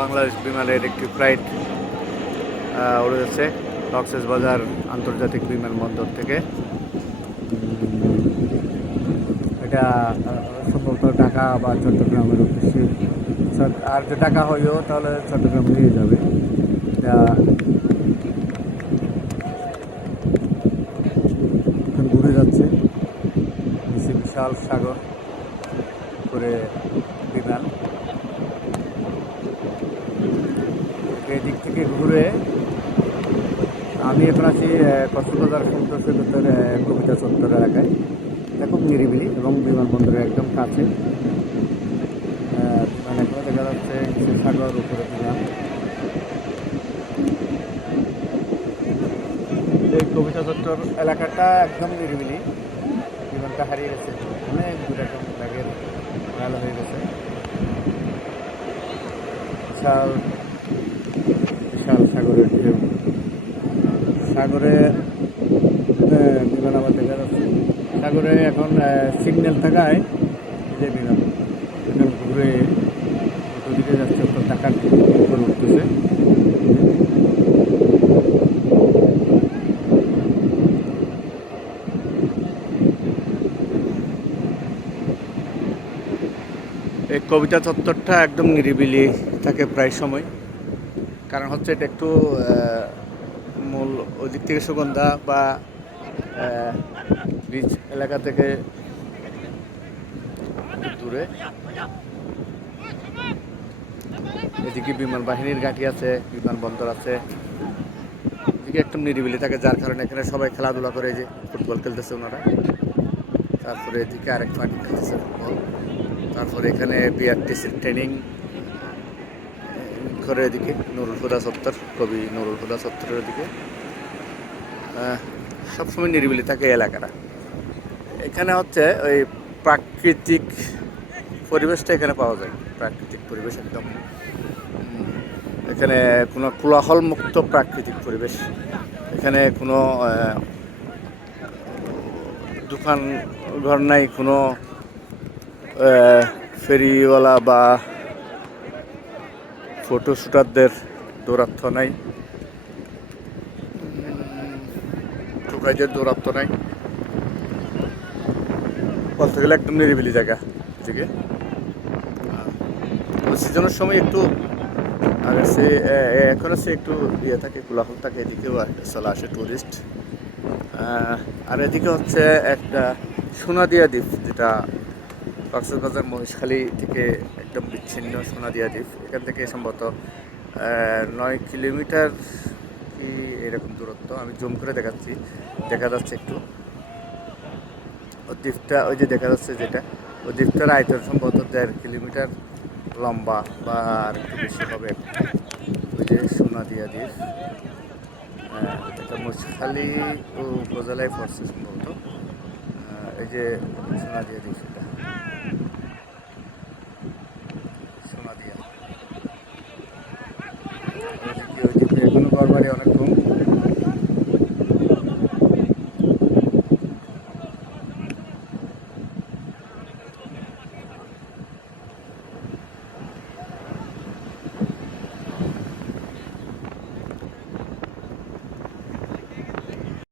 বাংলাদেশ বিমানের একটি ফ্লাইট উড়ে যাচ্ছে কক্সবাজার আন্তর্জাতিক বিমানবন্দর থেকে। এটা সম্ভবত ঢাকা বা চট্টগ্রামের উদ্দেশ্যে, আর যে ঢাকা হইও তাহলে চট্টগ্রাম নিয়ে যাবে। এটা এখন ঘুরে যাচ্ছে, নিচে বিশাল সাগর, করে বিমান এদিক থেকে ঘুরে। আমি এখন আছি কক্সবাজার সমুদ্র সৈকতের কবিতা চত্বর এলাকায়। এটা খুব নিরিবিলি এবং বিমানবন্দরের একদম কাছে। বিমান এখনো দেখা যাচ্ছে, নিচে সাগর, উপরে বিমান। এই কবিতা চত্বর এলাকাটা একদম নিরিবিলি। বিমানটা হারিয়ে গেছে, অনেক দূর, একদম ব্যাগের ভালো হয়ে গেছে। বিশাল বিশাল সাগরের ঢেউ, সাগরে বিমান আবার দেখা যাচ্ছে। সাগরে এখন সিগন্যাল থাকায় যে বিমান ঘুরে দিকে যাচ্ছে, অর্থাৎ ঢাকার উপরে উঠতেছে। এই কবিতা চত্বরটা একদম নিরিবিলি থাকে প্রায় সময়, কারণ হচ্ছে এটা একটু মূল ওই দিক থেকে সুগন্ধা বা বিচ এলাকা থেকে দূরে। এদিকে বিমান বাহিনীর ঘাঁটি আছে, বিমানবন্দর আছে, এদিকে একদম নিরিবিলি থাকে, যার কারণে এখানে সবাই খেলাধুলা করে, যে ফুটবল খেলতেছে ওনারা। তারপরে এদিকে আরেক মাঠে খেলতেছে ফুটবল। তারপরে এখানে বিআরটিসির ট্রেনিং করে, এদিকে নুরুল হুদা চত্বর, কবি নুরুল হুদা চত্বরের দিকে সবসময় নিরিবিলি থাকে এই এলাকাটা। এখানে হচ্ছে ওই প্রাকৃতিক পরিবেশটা এখানে পাওয়া যায়, প্রাকৃতিক পরিবেশ একদম। এখানে কোনো কোলাহল মুক্ত প্রাকৃতিক পরিবেশ। এখানে কোনো দোকান ঘর নাই, কোনো ফেরিওয়ালা বা ফটো শুটারদের দৌরাত্ম্য নাই, টোকাইদের দৌরাত্ম্য নাই। বলতে গেলে একদম নিরিবিলি জায়গা থেকে। সিজনের সময় একটু আর সে এখন সে একটু ইয়ে থাকে, কোলাহল থাকে, এদিকেও চলে আসে টুরিস্ট। আর এদিকে হচ্ছে একটা সোনাদিয়া দ্বীপ, যেটা কক্সবাজার মহেশখালী থেকে একদম বিচ্ছিন্ন সোনাদিয়া দ্বীপ। এখান থেকে সম্ভবত 9 কিলোমিটার কি এরকম দূরত্ব। আমি জুম করে দেখাচ্ছি, দেখা যাচ্ছে একটু ওই দ্বীপটা, ওই যে দেখা যাচ্ছে যেটা, ওই দ্বীপটার আয়তন সম্ভবত 1.5 কিলোমিটার লম্বা বা আর একটু বেশি হবে। ওই যে সোনাদিয়া দ্বীপ, এটা মহেশখালী উপজেলায় পড়ছে সম্ভবত। এই যে সোনাদিয়া দ্বীপ, সেটা সোনাদিয়া। ওই দ্বীপে এখনো ঘরবাড়ি অনেক কম।